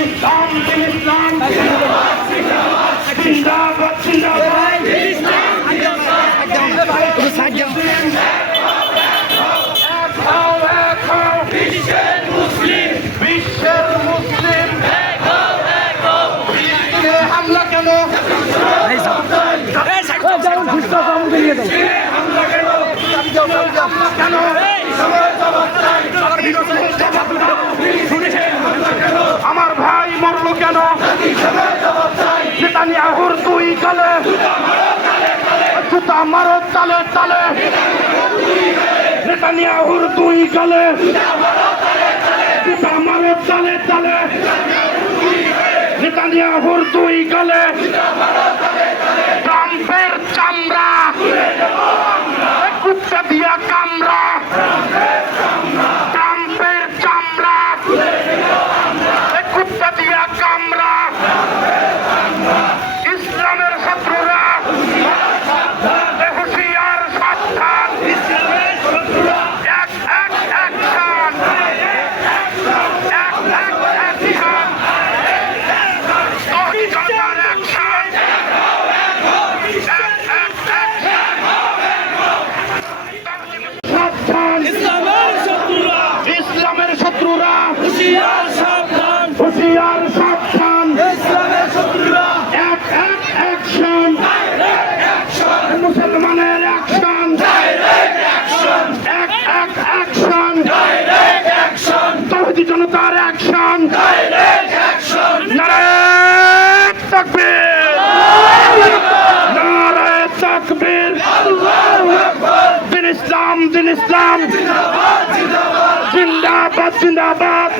ইসলাম দিন ইসলাম জিন্দাবাদ জিন্দাবাদ বিশ্বের মুসলিম ফিলিস্তিনে হামলা কেন আমার ভাই মরলো কেন নেতানিয়াহুর দুই গালে জুতা মারো তালে তালে নেতানিয়াহুর দুই গালে জুতা মারো তালে তালে নেতানিয়াহুর দুই গালে ট্রাম্পের চামড়া কুত্তা দিয়া কামড়া ট্রাম্পের চামড়া কুত্তা দিয়া কামড়া ইসলামের শত্রুরা হুঁশিয়ার সাবধান এক এক অ্যাকশন এক এক অ্যাকশন জনতার অ্যাকশন সাবধান ইসলামের শত্রুরা হুঁশিয়ার সাবধান ইসলামের শত্রুরা এক এক অ্যাকশন মুসলমানের অ্যাকশন এক এক অ্যাকশন তৌহিদি জনতার অ্যাকশন নারায়ে তাকবীর নারায়ে তাকবীর দিন ইসলাম জিন্দাবাদ জিন্দাবাদ